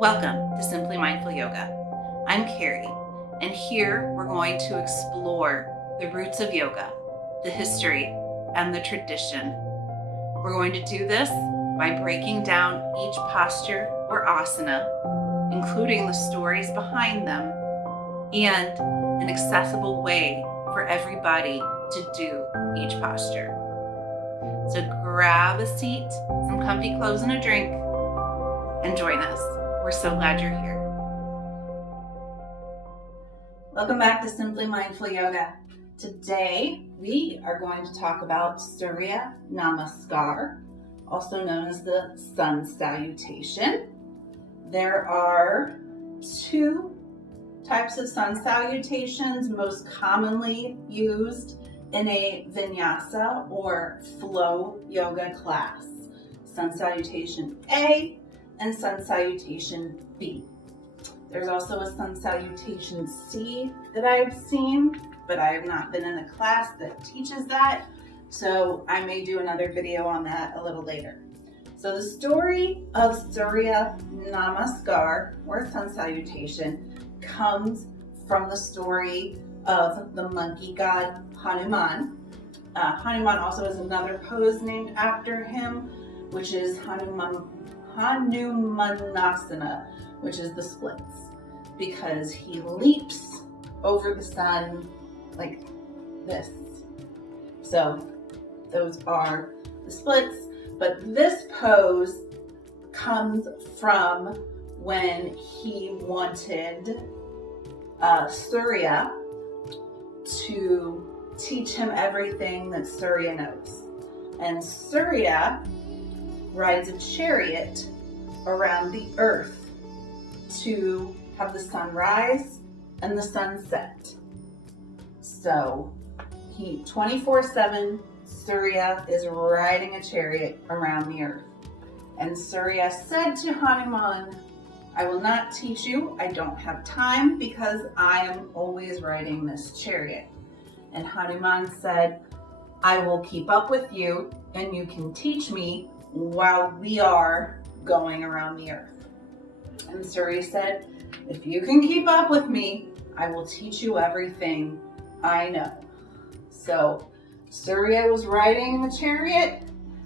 Welcome to Simply Mindful Yoga. I'm Carrie, and here we're going to explore the roots of yoga, the history, and the tradition. We're going to do this by breaking down each posture or asana, including the stories behind them, and an accessible way for everybody to do each posture. So grab a seat, some comfy clothes, and a drink, and join us. We're so glad you're here. Welcome back to Simply Mindful Yoga. Today, we are going to talk about Surya Namaskar, also known as the Sun Salutation. There are two types of sun salutations most commonly used in a vinyasa or flow yoga class. Sun Salutation A and Sun Salutation B. There's also a Sun Salutation C that I've seen, but I have not been in a class that teaches that, so I may do another video on that a little later. So the story of Surya Namaskar, or Sun Salutation, comes from the story of the monkey god Hanuman. Hanuman also has another pose named after him, which is Hanumanasana, which is the splits, because he leaps over the sun like this. So those are the splits, but this pose comes from when he wanted Surya to teach him everything that Surya knows. And Surya rides a chariot around the earth to have the sun rise and the sun set. So 24/7, Surya is riding a chariot around the earth. And Surya said to Hanuman, I will not teach you. I don't have time because I am always riding this chariot. And Hanuman said, I will keep up with you and you can teach me while we are going around the earth. And Surya said, if you can keep up with me, I will teach you everything I know. So Surya was riding the chariot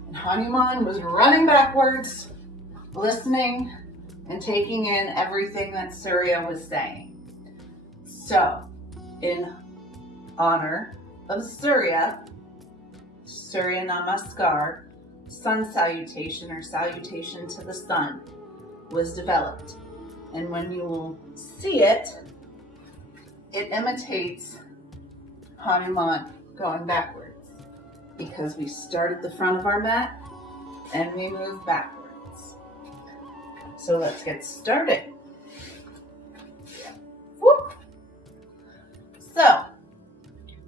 and Hanuman was running backwards, listening and taking in everything that Surya was saying. So in honor of Surya Namaskar, Sun Salutation, or Salutation to the Sun, was developed. And when you will see it, it imitates Hanuman going backwards, because we start at the front of our mat and we move backwards. So let's get started. Whoop. So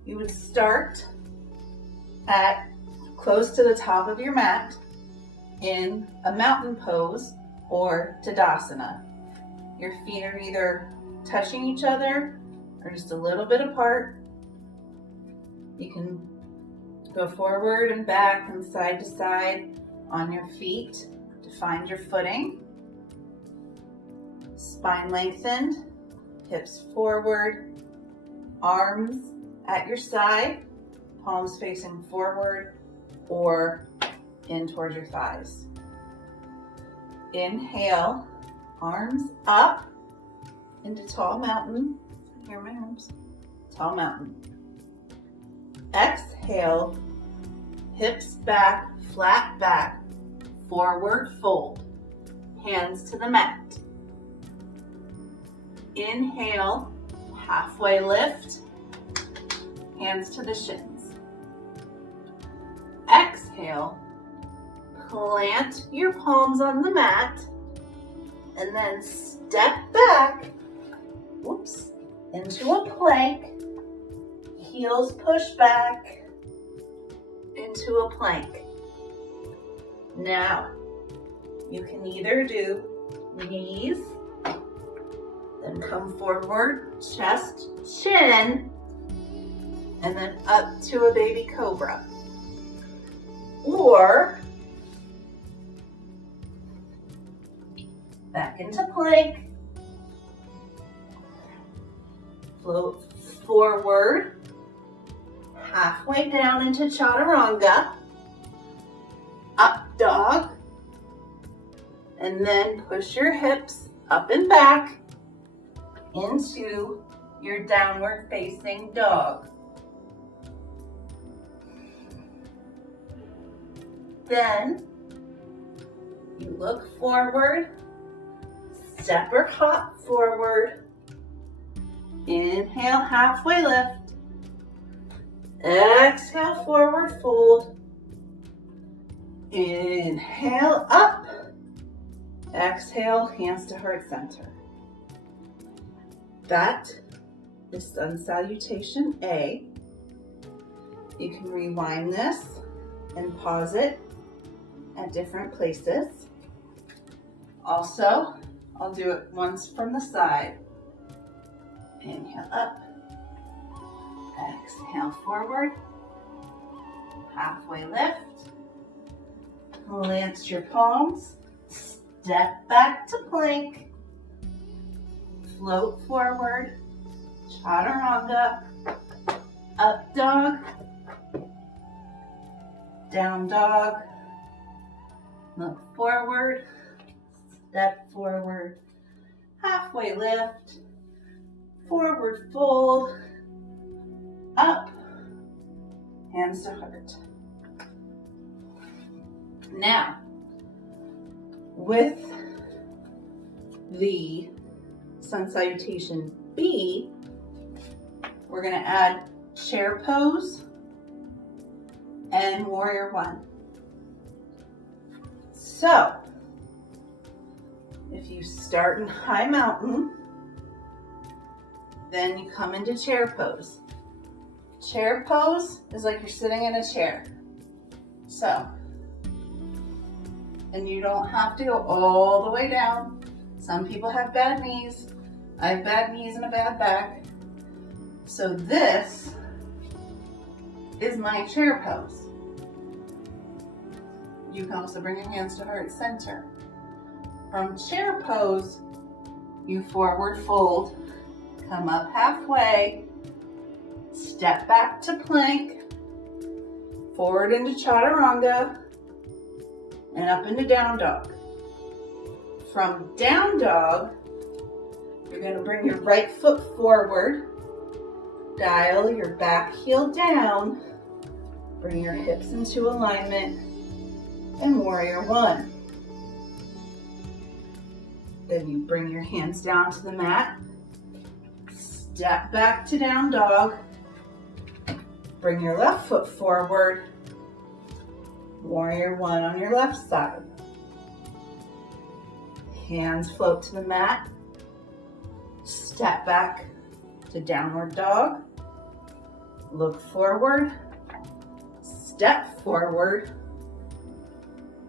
you would start at close to the top of your mat in a mountain pose or Tadasana. Your feet are either touching each other or just a little bit apart. You can go forward and back and side to side on your feet to find your footing. Spine lengthened, hips forward, arms at your side, palms facing forward or in towards your thighs. Inhale, arms up into tall mountain. Here are my arms. Tall mountain. Exhale, hips back, flat back, forward fold. Hands to the mat. Inhale, halfway lift, hands to the shins. Exhale, plant your palms on the mat, and then step back, into a plank, heels push back into a plank. Now, you can either do knees, then come forward, chest, chin, and then up to a baby cobra. Or back into plank. Float forward, halfway down into chaturanga, up dog, and then push your hips up and back into your downward facing dog. Then you look forward, step or hop forward, inhale, halfway lift, exhale, forward fold, inhale, up, exhale, hands to heart center. That is Sun Salutation A. You can rewind this and pause it at different places. Also, I'll do it once from the side. Inhale up, exhale forward, halfway lift, lance your palms, step back to plank, float forward, chaturanga, up dog, down dog, look forward, step forward, halfway lift, forward fold, up, hands to heart. Now, with the Sun Salutation B, we're going to add chair pose and warrior one. So, if you start in high mountain, then you come into chair pose. Chair pose is like you're sitting in a chair. So, and you don't have to go all the way down. Some people have bad knees. I have bad knees and a bad back. So this is my chair pose. You can also bring your hands to heart center. From chair pose, you forward fold, come up halfway, step back to plank, forward into chaturanga, and up into down dog. From down dog, you're going to bring your right foot forward, dial your back heel down, bring your hips into alignment, and warrior one. Then you bring your hands down to the mat, step back to down dog, bring your left foot forward, warrior one on your left side. Hands float to the mat, step back to downward dog, look forward, step forward,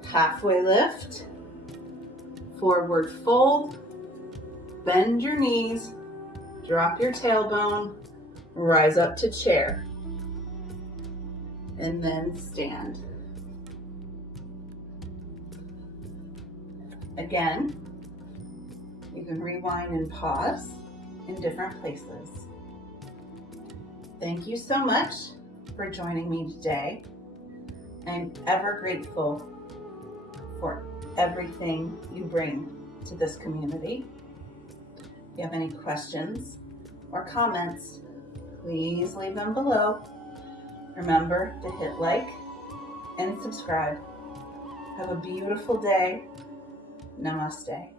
halfway lift, forward fold, bend your knees, drop your tailbone, rise up to chair, and then stand. Again, you can rewind and pause in different places. Thank you so much for joining me today. I'm ever grateful for everything you bring to this community. If you have any questions or comments, please leave them below. Remember to hit like and subscribe. Have a beautiful day. Namaste.